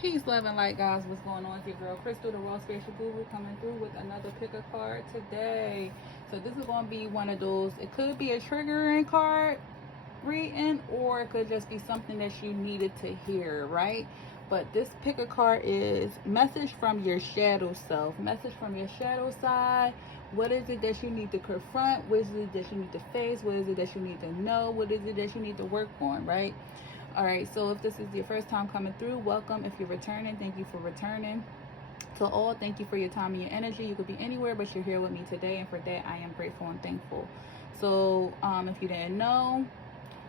Peace, love, and light, guys. What's going on? It's your girl Crystal, the Therawspiritualguru, coming through with another pick a card today. So this is going to be one of those, it could be a triggering card reading, or it could just be something that you needed to hear, right? But this pick a card is message from your shadow self, message from your shadow side. What is it that you need to confront? What is it that you need to face? What is it that you need to know? What is it that you need to work on, right? All right, so if this is your first time coming through, welcome. If you're returning, thank you for returning. To all, thank you for your time and your energy. You could be anywhere, but you're here with me today, and for that I am grateful and thankful. So if you didn't know,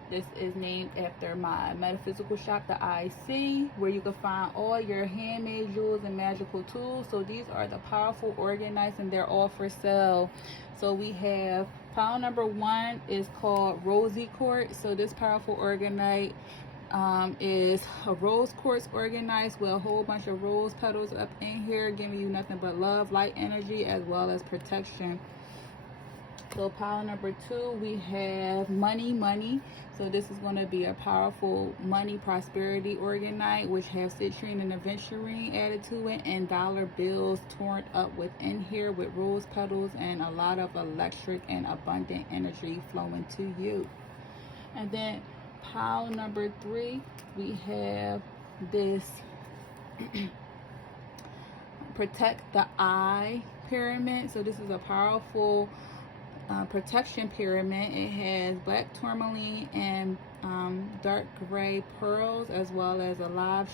this is named after my metaphysical shop, the IC, where you can find all your handmade jewels and magical tools. So these are the powerful organized, and they're all for sale. So we have pile number 1 is called Rosy Quartz. So this powerful organite is a rose quartz organized with a whole bunch of rose petals up in here, giving you nothing but love, light energy, as well as protection. So pile number 2, we have money. So this is going to be a powerful money prosperity organite, which has citrine and aventurine added to it, and dollar bills torn up within here with rose petals and a lot of electric and abundant energy flowing to you. And then pile number 3, we have this protect the eye pyramid. So this is a powerful protection pyramid. It has black tourmaline and dark gray pearls, as well as a live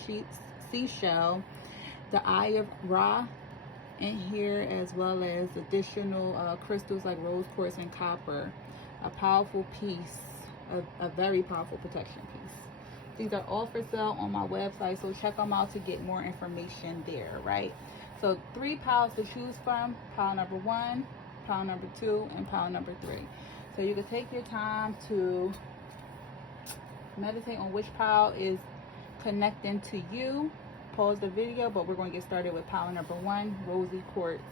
seashell, the eye of Ra in here, as well as additional crystals like rose quartz and copper. A powerful piece, a very powerful protection piece. These are all for sale on my website, so check them out to get more information there, right? So 3 piles to choose from: pile number 1, pile number 2, and pile number 3. So you can take your time to meditate on which pile is connecting to you. Pause the video, but we're going to get started with pile number 1, Rosy Quartz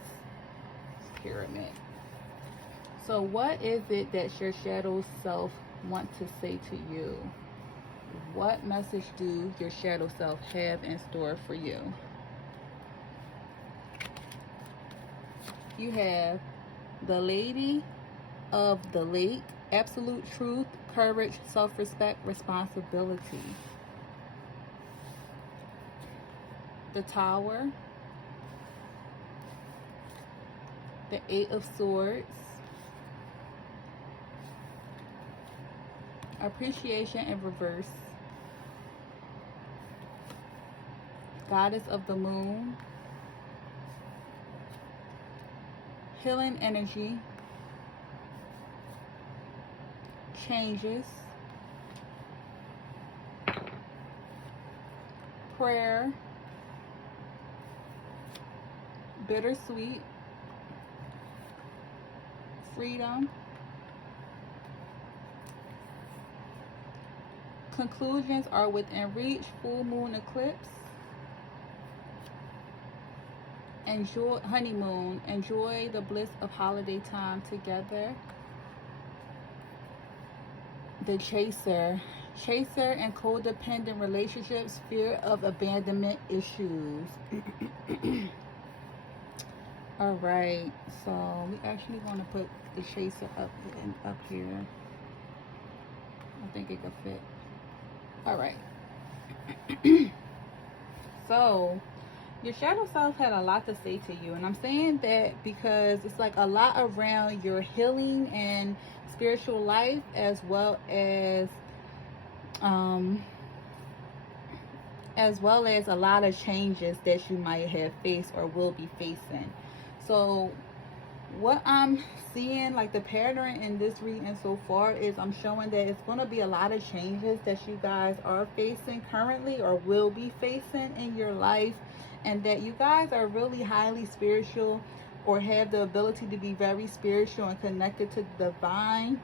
Pyramid. So what is it that your shadow self wants to say to you? What message do your shadow self have in store for you? You have the Lady of the Lake, absolute truth, courage, self-respect, responsibility. The Tower, the 8 of Swords, appreciation in reverse, Goddess of the Moon, healing energy, changes, prayer, bittersweet, freedom, conclusions are within reach, full moon eclipse, enjoy honeymoon, enjoy the bliss of holiday time together. The Chaser and codependent relationships, fear of abandonment issues. All right, so we actually want to put the Chaser up here. I think it could fit. All right. So your shadow self had a lot to say to you, and I'm saying that because it's like a lot around your healing and spiritual life, as well as a lot of changes that you might have faced or will be facing. So what I'm seeing, like the pattern in this reading so far, is I'm showing that it's going to be a lot of changes that you guys are facing currently or will be facing in your life, and that you guys are really highly spiritual or have the ability to be very spiritual and connected to the divine,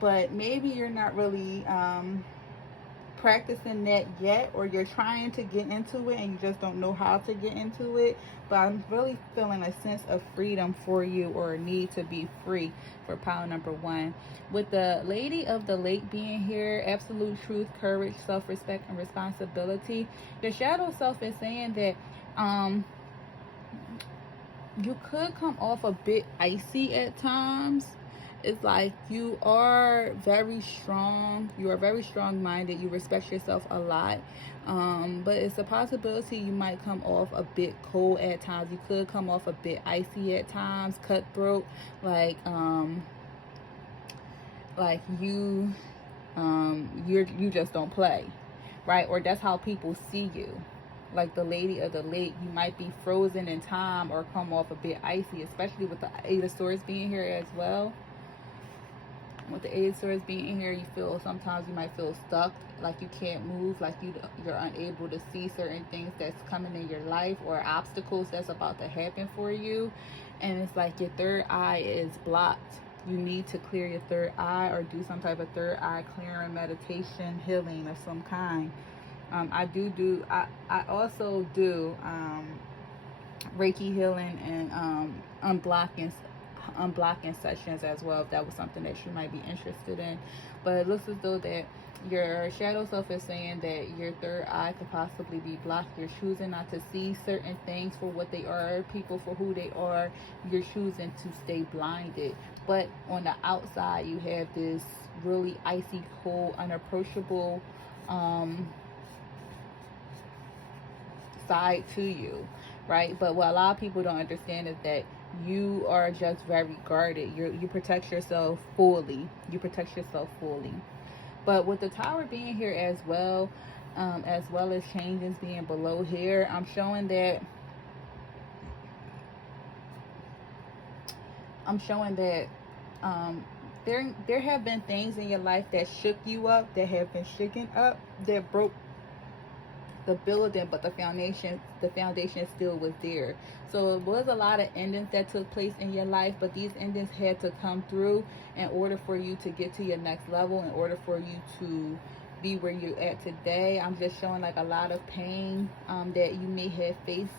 but maybe you're not really practicing that yet, or you're trying to get into it and you just don't know how to get into it. But I'm really feeling a sense of freedom for you, or a need to be free for pile number 1. With the Lady of the Lake being here, absolute truth, courage, self-respect, and responsibility. The shadow self is saying that you could come off a bit icy at times. It's like you are very strong. You are very strong-minded. You respect yourself a lot. But it's a possibility you might come off a bit cold at times. You could come off a bit icy at times, cutthroat, like you just don't play, right? Or that's how people see you. Like the Lady of the Lake, you might be frozen in time or come off a bit icy, especially with the Eight of Swords being here as well. With the Eight of Swords being here, you feel, sometimes you might feel stuck, like you can't move, like you're unable to see certain things that's coming in your life, or obstacles that's about to happen for you. And it's like your third eye is blocked. You need to clear your third eye, or do some type of third eye clearing meditation, healing of some kind. I also do Reiki healing and unblocking sessions as well, if that was something that you might be interested in. But it looks as though that your shadow self is saying that your third eye could possibly be blocked. You're choosing not to see certain things for what they are, people for who they are. You're choosing to stay blinded. But on the outside, you have this really icy cold, unapproachable side to you, right? But what a lot of people don't understand is that you are just very guarded. You protect yourself fully. But with the Tower being here as well as changes being below here, I'm showing that there have been things in your life that shook you up, that have been shaken up, that broke the building, but the foundation still was there. So it was a lot of endings that took place in your life, but these endings had to come through in order for you to get to your next level, in order for you to be where you're at today. I'm just showing like a lot of pain that you may have faced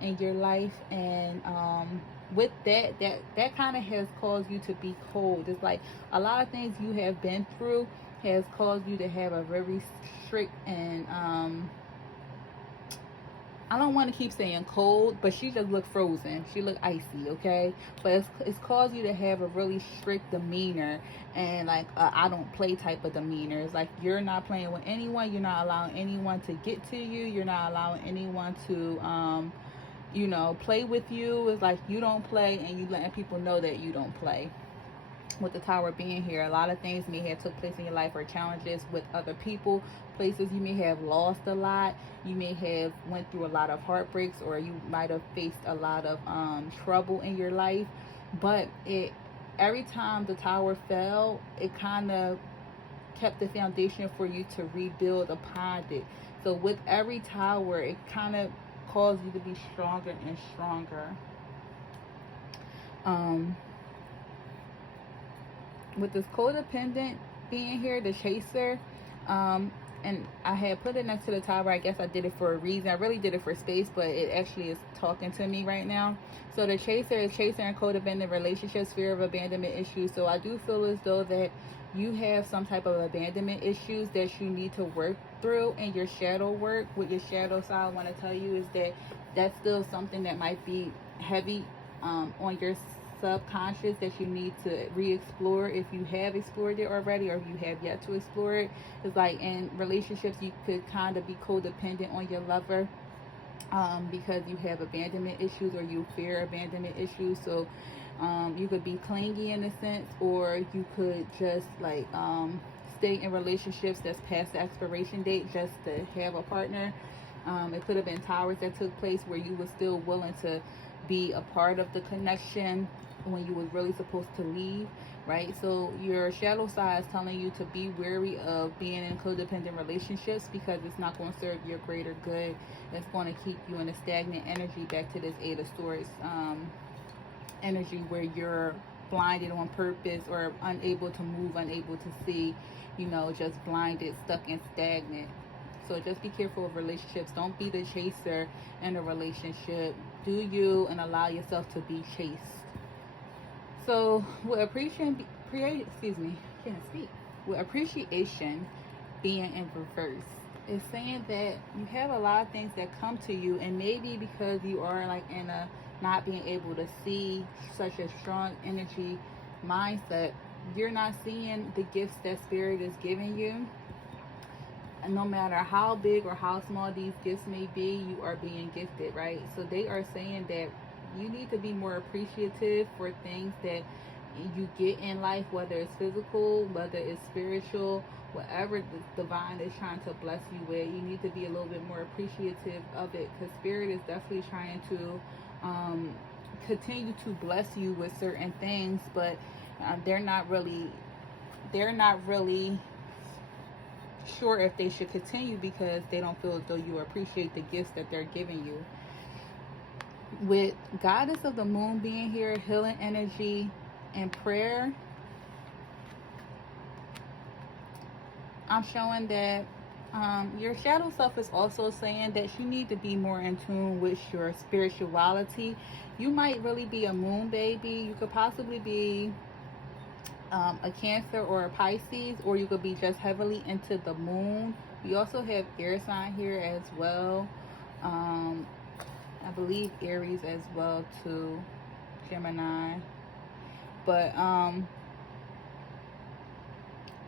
in your life, and with that kind of has caused you to be cold. It's like a lot of things you have been through has caused you to have a very strict and I don't want to keep saying cold, but she just looked frozen. She looked icy, okay? But it's caused you to have a really strict demeanor, and like I don't play type of demeanor. It's like you're not playing with anyone. You're not allowing anyone to get to you. You're not allowing anyone to, play with you. It's like you don't play, and you letting people know that you don't play. With the Tower being here, a lot of things may have took place in your life, or challenges with other people, places you may have lost a lot, you may have went through a lot of heartbreaks, or you might have faced a lot of trouble in your life. But every time the Tower fell, it kind of kept the foundation for you to rebuild upon it. So with every tower, it kind of caused you to be stronger and stronger. With this codependent being here, the chaser, and I had put it next to the Tower. I guess I did it for a reason. I really did it for space, but it actually is talking to me right now. So the chaser is chaser and codependent relationships, fear of abandonment issues. So I do feel as though that you have some type of abandonment issues that you need to work through in your shadow work. With your shadow side, I want to tell you is that that's still something that might be heavy on your subconscious, that you need to re-explore if you have explored it already, or if you have yet to explore it. It's like in relationships, you could kind of be codependent on your lover because you have abandonment issues, or you fear abandonment issues. So you could be clingy in a sense, or you could just like stay in relationships that's past the expiration date just to have a partner. It could have been towers that took place where you were still willing to be a part of the connection when you was really supposed to leave, right? So your shadow side is telling you to be wary of being in codependent relationships, because it's not going to serve your greater good. It's going to keep you in a stagnant energy, back to this Eight of Swords energy, where you're blinded on purpose, or unable to move, unable to see, you know, just blinded, stuck and stagnant. So just be careful of relationships. Don't be the chaser in a relationship. Do you and allow yourself to be chased. So with can't speak. With appreciation being in reverse, it's saying that you have a lot of things that come to you, and maybe because you are like in a not being able to see such a strong energy mindset, you're not seeing the gifts that spirit is giving you. And no matter how big or how small these gifts may be, you are being gifted, right? So they are saying that you need to be more appreciative for things that you get in life, whether it's physical, whether it's spiritual, whatever the divine is trying to bless you with. You need to be a little bit more appreciative of it, because spirit is definitely trying to continue to bless you with certain things, but they're not really sure if they should continue, because they don't feel as though you appreciate the gifts that they're giving you. With goddess of the moon being here, healing energy and prayer, I'm showing that your shadow self is also saying that you need to be more in tune with your spirituality. You might really be a moon baby. You could possibly be a Cancer or a Pisces, or you could be just heavily into the moon. We also have air sign here as well. I believe Aries as well too, Gemini. But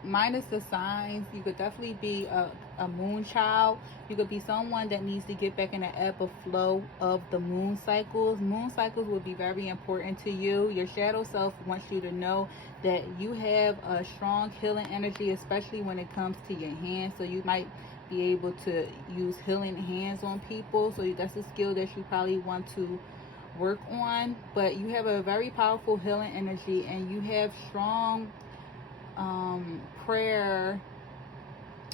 minus the signs, you could definitely be a moon child. You could be someone that needs to get back in the ebb of flow of the moon cycles. Moon cycles will be very important to you. Your shadow self wants you to know that you have a strong healing energy, especially when it comes to your hands. So you might be able to use healing hands on people. So that's a skill that you probably want to work on. But you have a very powerful healing energy, and you have strong prayer.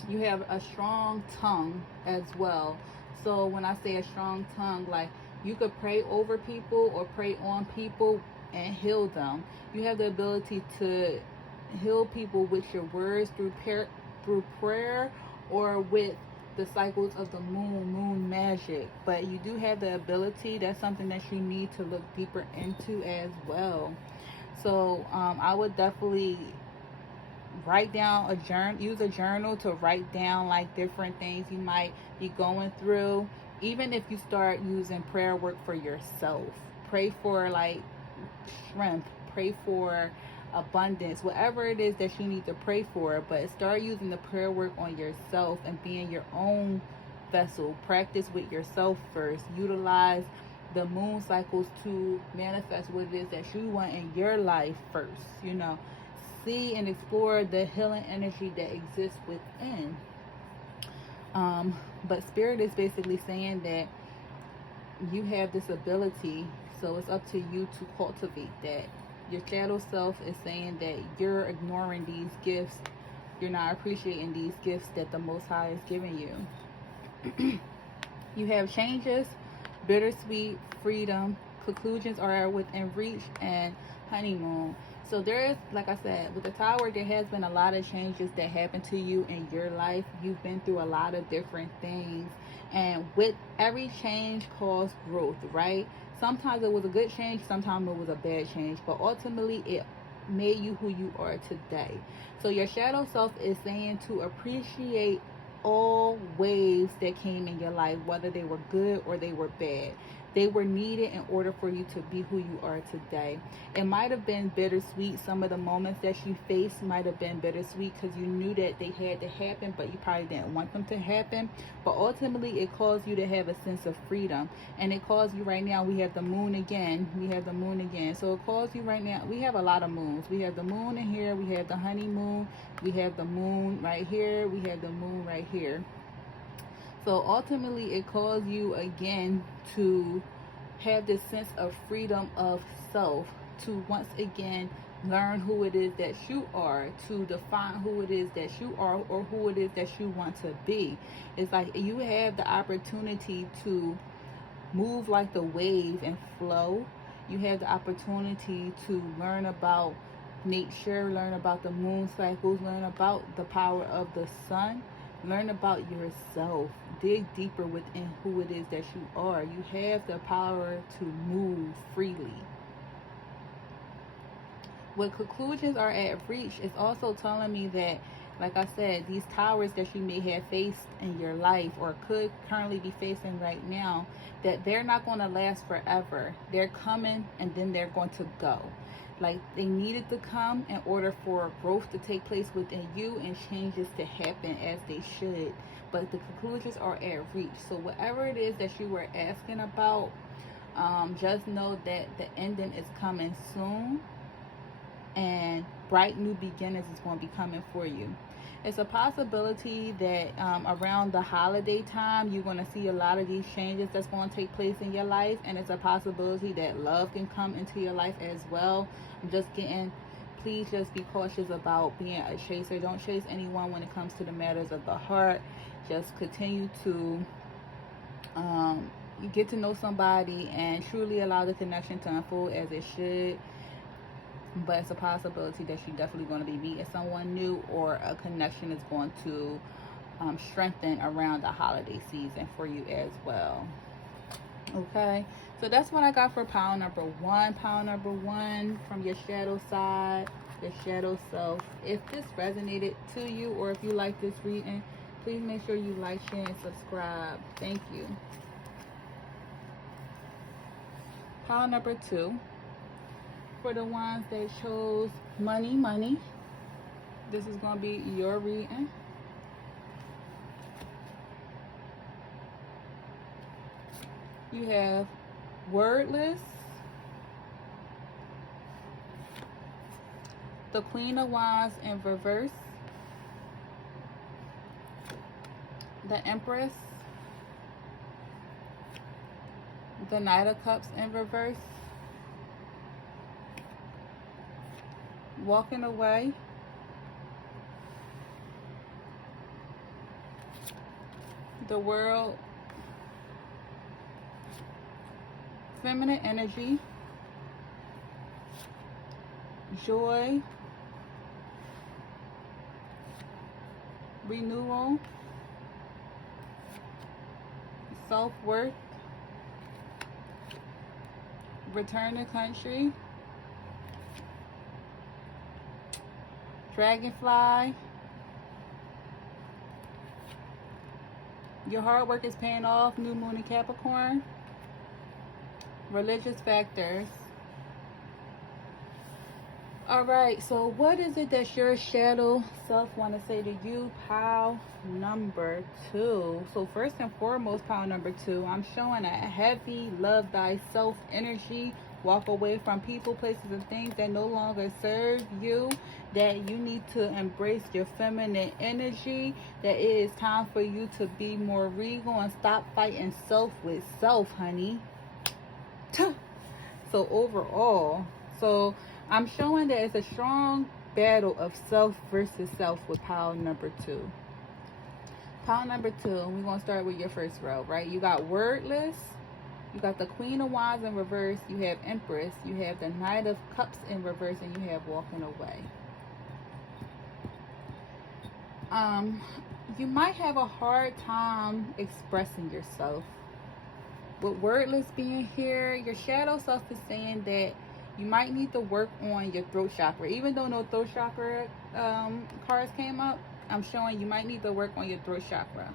You have a strong tongue as well. So when I say a strong tongue, like you could pray over people or pray on people and heal them. You have the ability to heal people with your words through prayer or with the cycles of the moon magic. But you do have the ability. That's something that you need to look deeper into as well. So I would definitely write down use a journal to write down like different things you might be going through. Even if you start using prayer work for yourself, pray for like strength, pray for abundance, whatever it is that you need to pray for. But start using the prayer work on yourself and being your own vessel. Practice with yourself first. Utilize the moon cycles to manifest what it is that you want in your life first. You know, see and explore the healing energy that exists within. But spirit is basically saying that you have this ability, so it's up to you to cultivate that. Your shadow self is saying that you're ignoring these gifts. You're not appreciating these gifts that the Most High is giving you. You have changes, bittersweet, freedom, conclusions are within reach, and honeymoon. So there is, like I said, with the Tower, there has been a lot of changes that happened to you in your life. You've been through a lot of different things. And with every change caused growth, right? Sometimes it was a good change, sometimes it was a bad change. But ultimately, it made you who you are today. So your shadow self is saying to appreciate all waves that came in your life, whether they were good or they were bad. They were needed in order for you to be who you are today. It might have been bittersweet. Some of the moments that you faced might have been bittersweet because you knew that they had to happen, but you probably didn't want them to happen. But ultimately, it caused you to have a sense of freedom. And it caused you right now, we have the moon again. So it caused you right now, we have a lot of moons. We have the moon in here. We have the honeymoon. We have the moon right here. We have the moon right here. So ultimately, it calls you again to have this sense of freedom of self, to once again learn who it is that you are, to define who it is that you are or who it is that you want to be. It's like you have the opportunity to move like the wave and flow. You have the opportunity to learn about nature, learn about the moon cycles, learn about the power of the sun, learn about yourself, dig deeper within who it is that you are. You have the power to move freely. When conclusions are at reach, it's also telling me that, like I said, these towers that you may have faced in your life or could currently be facing right now, that they're not going to last forever. They're coming and then they're going to go. Like, they needed to come in order for growth to take place within you and changes to happen as they should. But the conclusions are at reach. So whatever it is that you were asking about, just know that the ending is coming soon. And bright new beginnings is going to be coming for you. It's a possibility that around the holiday time, you're going to see a lot of these changes that's going to take place in your life. And it's a possibility that love can come into your life as well. I'm just getting, please just be cautious about being a chaser. Don't chase anyone when it comes to the matters of the heart. Just continue to get to know somebody and truly allow the connection to unfold as it should. But it's a possibility that you're definitely going to be meeting someone new, or a connection is going to strengthen around the holiday season for you as well. Okay, so that's what I got for pile number one. Pile number one, from your shadow side, your shadow self. If this resonated to you, or if you like this reading, please make sure you like, share, and subscribe. Thank you. Pile number two. For the ones that chose money, this is going to be your reading. You have wordless, the Queen of Wands in reverse, the Empress, the Knight of Cups in reverse, walking away, the World, feminine energy, joy, renewal, self-worth, return to country, dragonfly, your hard work is paying off, new moon in Capricorn, religious factors. Alright, so what is it that your shadow self want to say to you? Pile number two. So first and foremost, pile number two, I'm showing a heavy love thyself energy. Walk away from people, places, and things that no longer serve you. That you need to embrace your feminine energy. That it is time for you to be more regal and stop fighting self with self, honey. So overall, so I'm showing that it's a strong battle of self versus self with pile number two. Pile number two, we're going to start with your first row, right? You got wordless. You got the Queen of Wands in reverse. You have Empress. You have the Knight of Cups in reverse. And you have walking away. You might have a hard time expressing yourself. With wordless being here, your shadow self is saying that you might need to work on your throat chakra. Even though no throat chakra cards came up, I'm showing you might need to work on your throat chakra.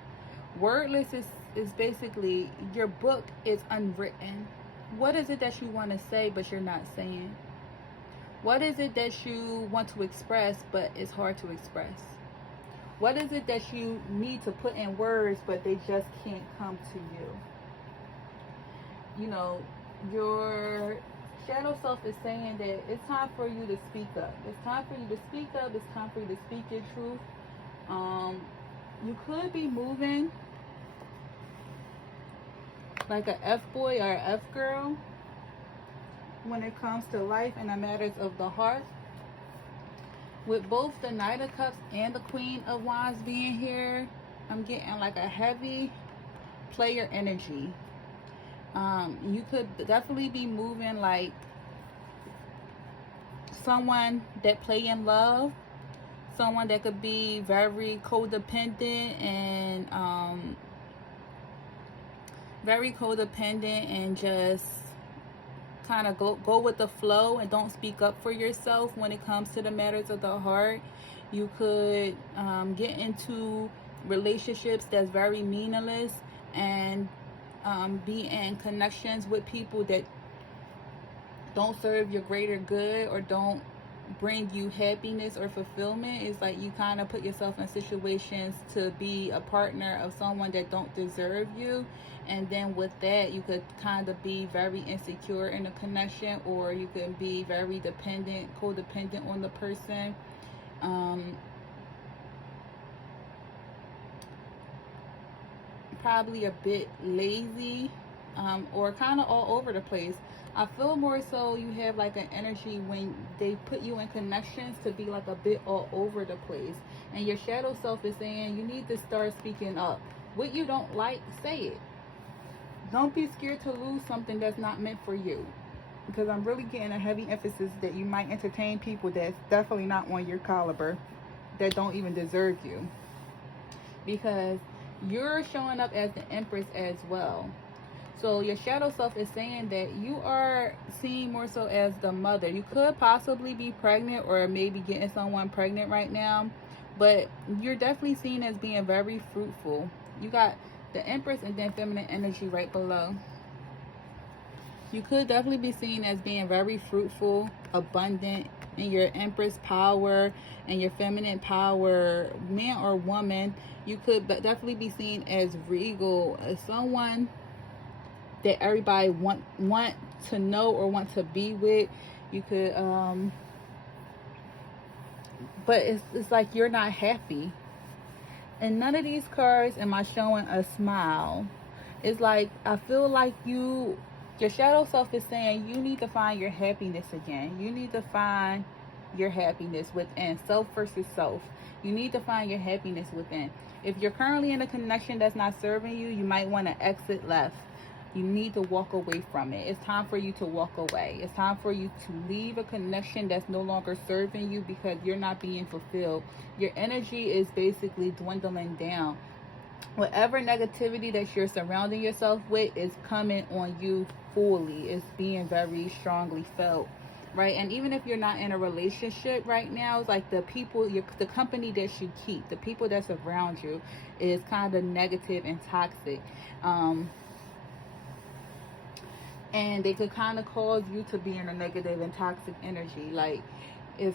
Wordless is basically your book is unwritten. What is it that you want to say but you're not saying? What is it that you want to express but it's hard to express? What is it that you need to put in words but they just can't come to you? You know, your shadow self is saying that it's time for you to speak up. It's time for you to speak up. It's time for you to speak your truth. You could be moving like a F-boy or a F-girl when it comes to life and the matters of the heart. With both the Knight of Cups and the Queen of Wands being here, I'm getting like a heavy player energy. You could definitely be moving like someone that play in love, someone that could be very codependent and just kind of go with the flow and don't speak up for yourself when it comes to the matters of the heart. You could get into relationships that's very meaningless and be in connections with people that don't serve your greater good or don't bring you happiness or fulfillment. It's like you kind of put yourself in situations to be a partner of someone that don't deserve you, and then with that you could kind of be very insecure in a connection, or you could be very codependent on the person. Probably a bit lazy, or kind of all over the place. I feel more so you have like an energy when they put you in connections to be like a bit all over the place. And your shadow self is saying you need to start speaking up. What you don't like, say it. Don't be scared to lose something that's not meant for you. Because I'm really getting a heavy emphasis that you might entertain people that's definitely not on your caliber, that don't even deserve you. Because you're showing up as the Empress as well. So your shadow self is saying that you are seen more so as the mother. You could possibly be pregnant or maybe getting someone pregnant right now, but you're definitely seen as being very fruitful. You got the Empress and then feminine energy right below. You could definitely be seen as being very fruitful, abundant in your Empress power and your feminine power, man or woman. You could definitely be seen as regal, as someone that everybody want to know or want to be with. You could but it's like you're not happy. And none of these cards am I showing a smile. It's like I feel like your shadow self is saying you need to find your happiness again. You need to find your happiness within. Self versus self. You need to find your happiness within. If you're currently in a connection that's not serving you, you might want to exit left. You need to walk away from it. It's time for you to walk away. It's time for you to leave a connection that's no longer serving you because you're not being fulfilled. Your energy is basically dwindling down. Whatever negativity that you're surrounding yourself with is coming on you fully. It's being very strongly felt, right? And even if you're not in a relationship right now, it's like the people, the company that you keep, the people that's around you is kind of negative and toxic. And they could kind of cause you to be in a negative and toxic energy. Like if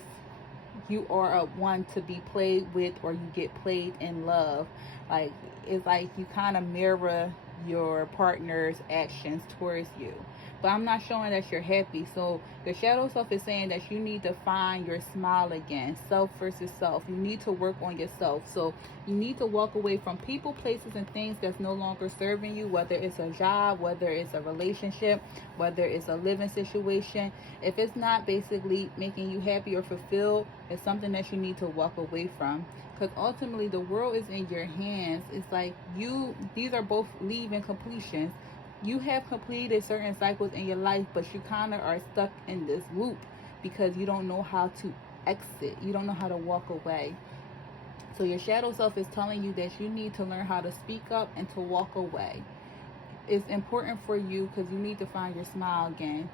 you are a one to be played with or you get played in love, like it's like you kind of mirror your partner's actions towards you. But I'm not showing that you're happy. So the shadow self is saying that you need to find your smile again. Self versus self. You need to work on yourself. So you need to walk away from people, places, and things that's no longer serving you, whether it's a job, whether it's a relationship, whether it's a living situation. If it's not basically making you happy or fulfilled, it's something that you need to walk away from. Because ultimately the world is in your hands. It's like these are both leave and completions. You have completed certain cycles in your life, but you kind of are stuck in this loop because you don't know how to exit. You don't know how to walk away. So your shadow self is telling you that you need to learn how to speak up and to walk away. It's important for you because you need to find your smile again.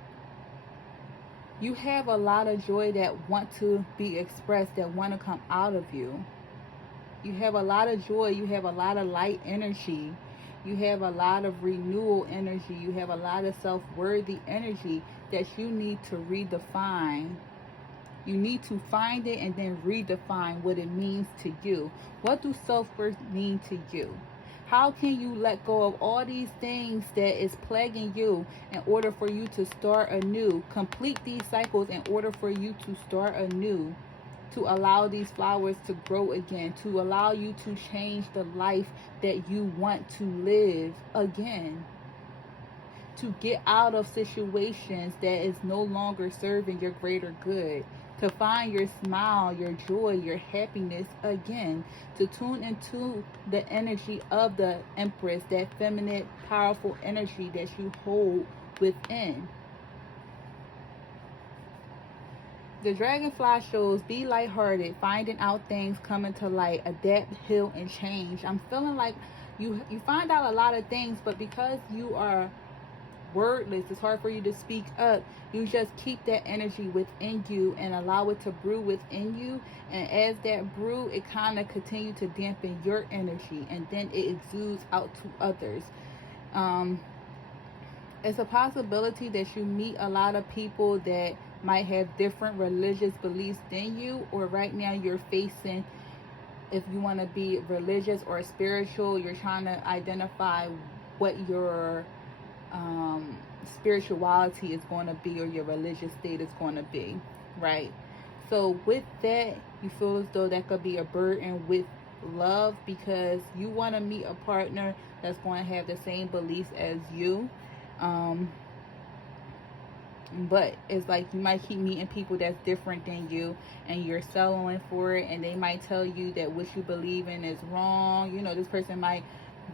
You have a lot of joy that want to be expressed, that want to come out of you. You have a lot of joy. You have a lot of light energy. You have a lot of renewal energy. You have a lot of self-worthy energy that you need to redefine. You need to find it and then redefine what it means to you. What do self-worth mean to you? How can you let go of all these things that is plaguing you in order for you to start anew? Complete these cycles in order for you to start anew. To allow these flowers to grow again, to allow you to change the life that you want to live again, to get out of situations that is no longer serving your greater good, to find your smile, your joy, your happiness again, to tune into the energy of the Empress, that feminine, powerful energy that you hold within. The dragonfly shows be lighthearted, finding out things coming to light, adapt, heal, and change. I'm feeling like you find out a lot of things, but because you are wordless, it's hard for you to speak up. You just keep that energy within you and allow it to brew within you. And as that brew, it kind of continue to dampen your energy, and then it exudes out to others. It's a possibility that you meet a lot of people that might have different religious beliefs than you, or right now you're facing, if you want to be religious or spiritual, you're trying to identify what your spirituality is going to be, or your religious state is going to be, right? So with that, you feel as though that could be a burden with love, because you want to meet a partner that's going to have the same beliefs as you. But it's like you might keep meeting people that's different than you, and you're settling for it, and they might tell you that what you believe in is wrong. You know, this person might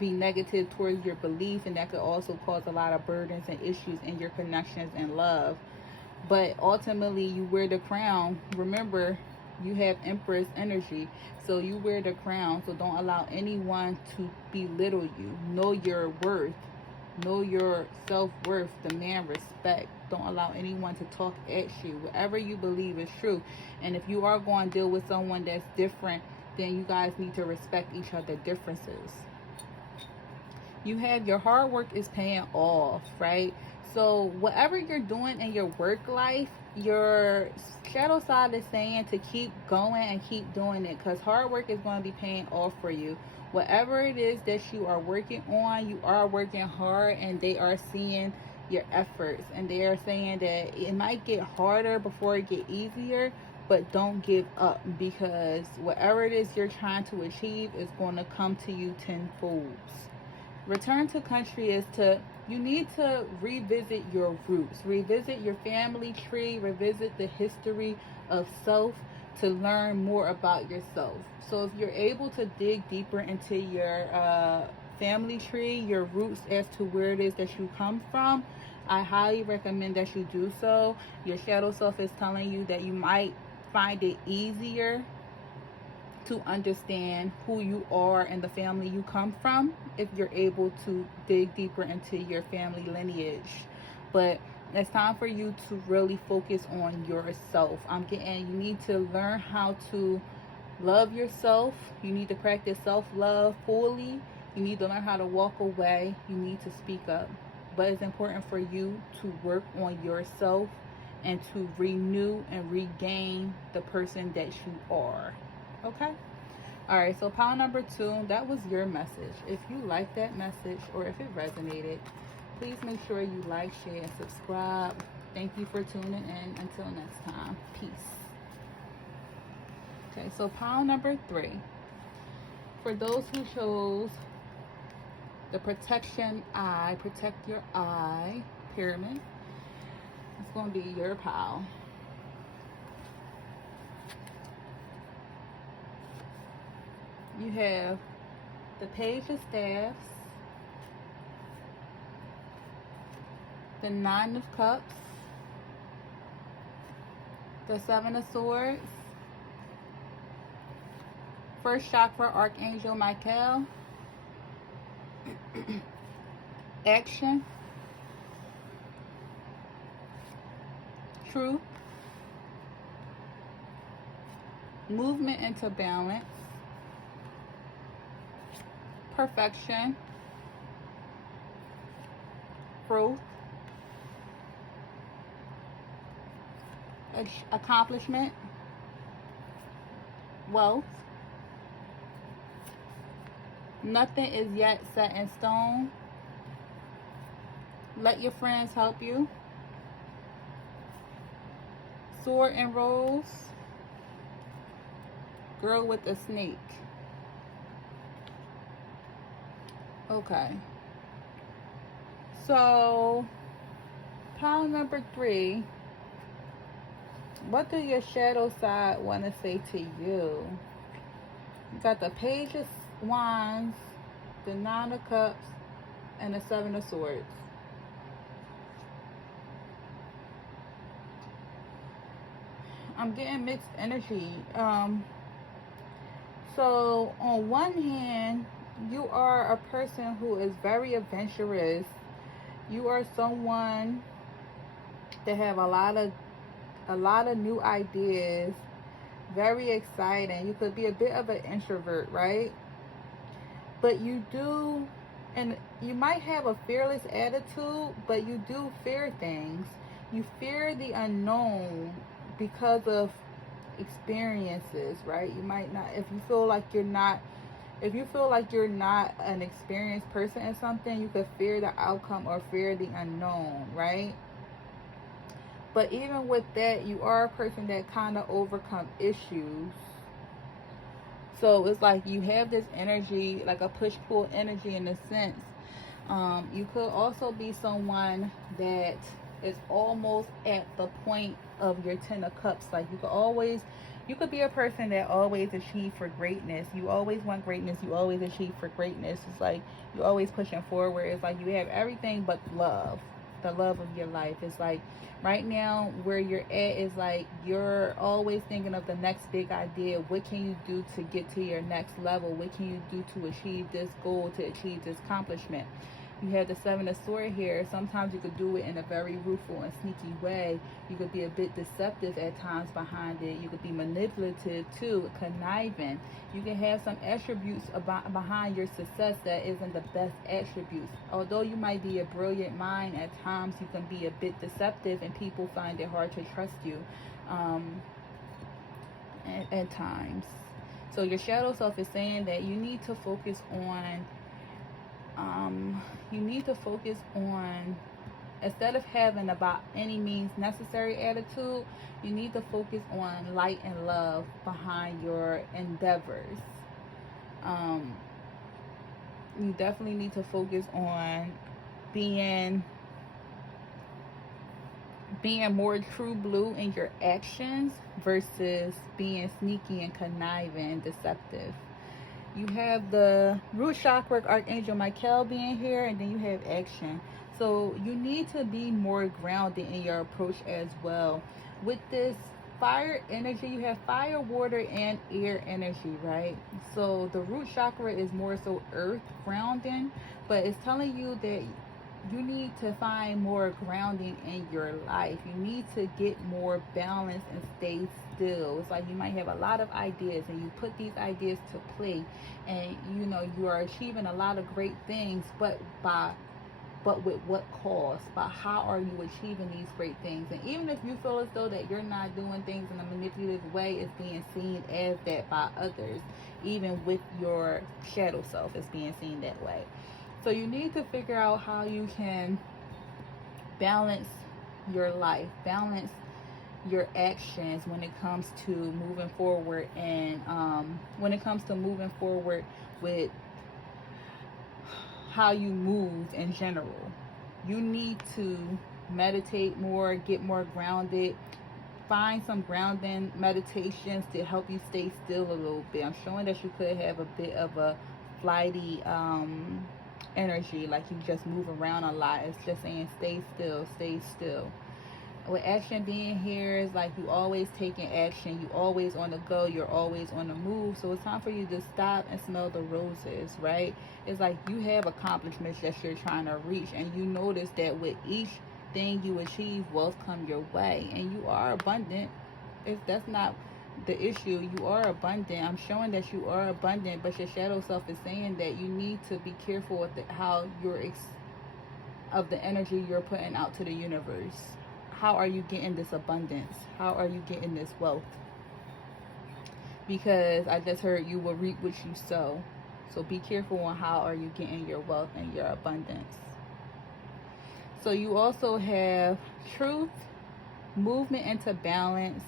be negative towards your belief, and that could also cause a lot of burdens and issues in your connections and love. But ultimately, you wear the crown. Remember, you have Empress energy, so you wear the crown. So don't allow anyone to belittle you. Know your worth. Know your self-worth. Demand respect. Don't allow anyone to talk at you. Whatever you believe is true. And if you are going to deal with someone that's different, then you guys need to respect each other's differences. You have your hard work is paying off, right? So whatever you're doing in your work life, your shadow side is saying to keep going and keep doing it, because hard work is going to be paying off for you. Whatever it is that you are working on, you are working hard, and they are seeing your efforts, and they are saying that it might get harder before it get easier, but don't give up, because whatever it is you're trying to achieve is going to come to you tenfold. Return to country is to, you need to revisit your roots, revisit your family tree, revisit the history of self to learn more about yourself. So if you're able to dig deeper into your family tree, your roots as to where it is that you come from, I highly recommend that you do so. Your shadow self is telling you that you might find it easier to understand who you are and the family you come from if you're able to dig deeper into your family lineage. But it's time for you to really focus on yourself. You need to learn how to love yourself. You need to practice self-love fully. You need to learn how to walk away. You need to speak up. But it's important for you to work on yourself and to renew and regain the person that you are. Okay? Alright, so pile number 2, that was your message. If you like that message or if it resonated, please make sure you like, share, and subscribe. Thank you for tuning in. Until next time, peace. Okay, so pile number 3. For those who chose the protection eye, protect your eye pyramid, it's going to be your pile. You have the Page of Staffs, the Nine of Cups, the Seven of Swords, First Chakra Archangel Michael, Action, Truth, Movement into Balance, Perfection, Growth, Accomplishment, Wealth, Nothing is yet set in stone, Let your friends help you, Sword and Rose, Girl with a Snake. Okay, so pile number 3, what do your shadow side want to say to you? You got the Page of Wands, the Nine of Cups, and the Seven of Swords. I'm getting mixed energy. So on one hand, you are a person who is very adventurous. You are someone that have a lot of new ideas, very exciting. You could be a bit of an introvert, right? But you do, and you might have a fearless attitude, but you do fear things. You fear the unknown because of experiences, right? You might not, if you feel like you're not an experienced person in something, you could fear the outcome or fear the unknown, right? But even with that, you are a person that kind of overcome issues. So it's like you have this energy, like a push-pull energy in a sense. You could also be someone that is almost at the point of your 10 of Cups. Like you could be a person that always achieve for greatness. You always want greatness. You always achieve for greatness. It's like you're always pushing forward. It's like you have everything but love, the love of your life. It's like right now where you're at is like you're always thinking of the next big idea. What can you do to get to your next level? What can you do to achieve this goal, to achieve this accomplishment? You have the 7 of Swords here. Sometimes you could do it in a very rueful and sneaky way. You could be a bit deceptive at times behind it. You could be manipulative too, conniving. You can have some attributes behind your success that isn't the best attributes. Although you might be a brilliant mind, at times you can be a bit deceptive and people find it hard to trust you at times. So your shadow self is saying that you need to focus on instead of having about any means necessary attitude, you need to focus on light and love behind your endeavors. You definitely need to focus on being more true blue in your actions versus being sneaky and conniving and deceptive. You have the root chakra Archangel Michael being here, and then you have action. So you need to be more grounded in your approach as well. With this fire energy, you have fire, water, and air energy, right? So the root chakra is more so earth grounding, but it's telling you that you need to find more grounding in your life. You need to get more balance and stay still. It's like you might have a lot of ideas and you put these ideas to play, and you are achieving a lot of great things, but with what cost? By how are you achieving these great things? And even if you feel as though that you're not doing things in a manipulative way, it's being seen as that by others. Even with your shadow self, it's being seen that way. So you need to figure out how you can balance your life, balance your actions when it comes to moving forward, and when it comes to moving forward with how you move in general. You need to meditate more, get more grounded, find some grounding meditations to help you stay still a little bit. I'm showing that you could have a bit of a flighty energy, like you just move around a lot. It's just saying stay still, stay still. With action being here, is like you always taking action, you always on the go, you're always on the move. So it's time for you to stop and smell the roses, right? It's like you have accomplishments that you're trying to reach, and you notice that with each thing you achieve, wealth come your way, and you are abundant. That's not the issue. You are abundant. I'm showing that you are abundant, but your shadow self is saying that you need to be careful with how of the energy you're putting out to the universe. How are you getting this abundance? How are you getting this wealth? Because I just heard you will reap what you sow. So be careful on how are you getting your wealth and your abundance. So you also have truth, movement into balance.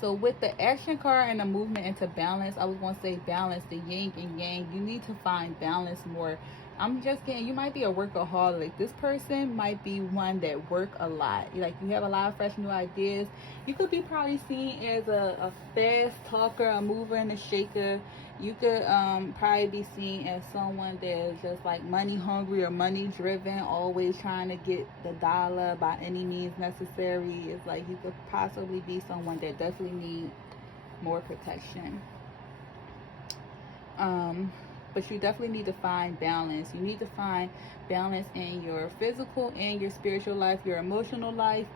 So with the action card and the movement into balance, I was going to say balance, the yin and yang. You need to find balance more. I'm just getting, you might be a workaholic. This person might be one that work a lot. Like, you have a lot of fresh new ideas. You could be probably seen as a fast talker, a mover and a shaker. You could probably be seen as someone that is just like money hungry or money driven, always trying to get the dollar by any means necessary. It's like you could possibly be someone that definitely needs more protection. But you definitely need to find balance. You need to find balance in your physical and your spiritual life, your emotional life.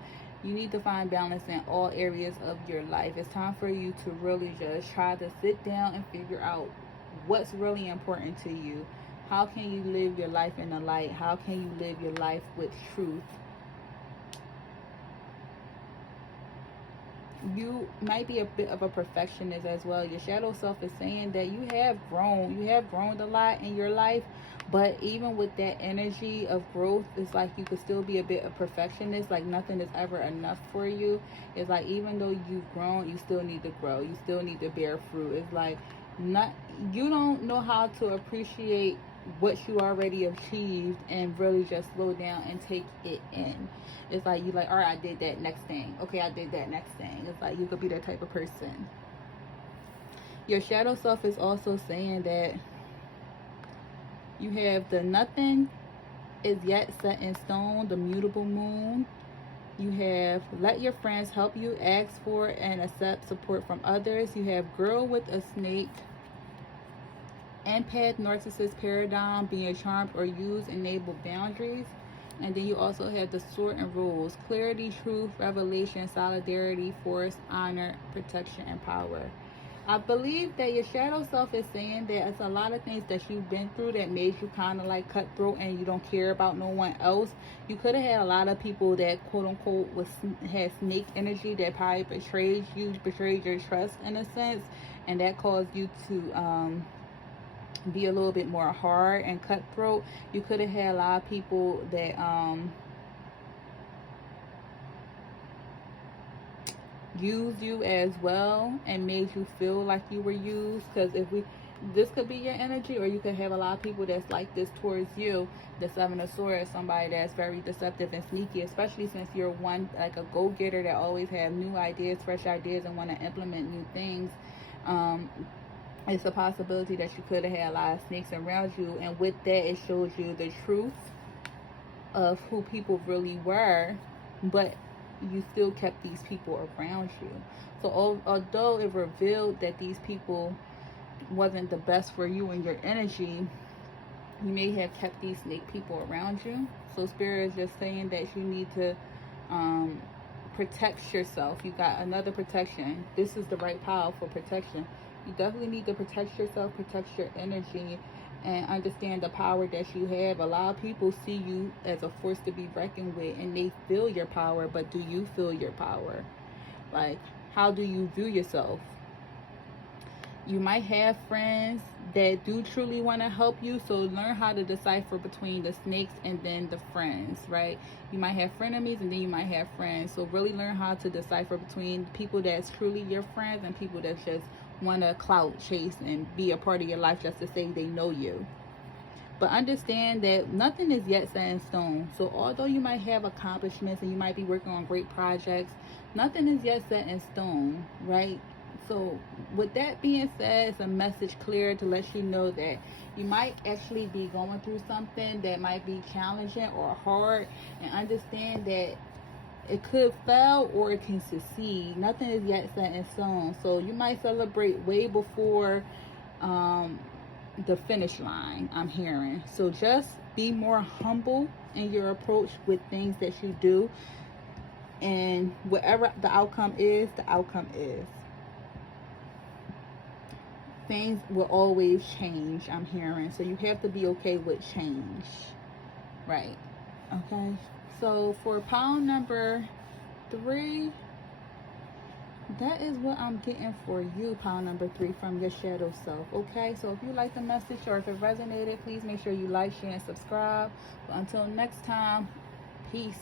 You need to find balance in all areas of your life. It's time for you to really just try to sit down and figure out what's really important to you. How can you live your life in the light? How can you live your life with truth? You might be a bit of a perfectionist as well. Your shadow self is saying that you have grown a lot in your life, but even with that energy of growth, it's like you could still be a bit of perfectionist. Like, nothing is ever enough for you. It's like, even though you've grown, you still need to grow, you still need to bear fruit. It's like, you don't know how to appreciate what you already achieved and really just slow down and take it in. It's like, you like, all right, I did that, next thing. Okay, I did that, next thing. It's like, you could be that type of person. Your shadow self is also saying that you have the nothing is yet set in stone, the mutable moon. You have let your friends help you, ask for and accept support from others. You have girl with a snake, empath, narcissist paradigm, being charmed or used, enable boundaries. And then you also have the sword and rules, clarity, truth, revelation, solidarity, force, honor, protection, and power. I believe that your shadow self is saying that it's a lot of things that you've been through that made you kind of like cutthroat and you don't care about no one else. You could have had a lot of people that quote unquote had snake energy that probably betrayed you, betrayed your trust in a sense, and that caused you to be a little bit more hard and cutthroat. You could have had a lot of people that used you as well and made you feel like you were used. Because this could be your energy, or you could have a lot of people that's like this towards you. The Seven of Swords, somebody that's very deceptive and sneaky, especially since you're one like a go-getter that always have new ideas, fresh ideas, and want to implement new things. It's a possibility that you could have had a lot of snakes around you, and with that, it shows you the truth of who people really were, but you still kept these people around you. So although it revealed that these people wasn't the best for you and your energy, you may have kept these snake people around you. So Spirit is just saying that you need to protect yourself. You got another protection. This is the right power for protection. You definitely need to protect yourself, protect your energy, and understand the power that you have. A lot of people see you as a force to be reckoned with, and they feel your power, but do you feel your power? Like, how do you view yourself? You might have friends that do truly want to help you, so learn how to decipher between the snakes and then the friends, right? You might have frenemies and then you might have friends, so really learn how to decipher between people that's truly your friends and people that just want to clout chase and be a part of your life just to say they know you. But understand that nothing is yet set in stone. So although you might have accomplishments and you might be working on great projects, nothing is yet set in stone, right? So with that being said, it's a message clear to let you know that you might actually be going through something that might be challenging or hard, and understand that it could fail or it can succeed. Nothing is yet set in stone. So you might celebrate way before the finish line, I'm hearing. So just be more humble in your approach with things that you do. And whatever the outcome is, the outcome is. Things will always change, I'm hearing. So you have to be okay with change. Right. Okay. So for pile number 3, that is what I'm getting for you, pile number 3, from your shadow self. Okay, so if you like the message or if it resonated, please make sure you like, share, and subscribe. But until next time, peace.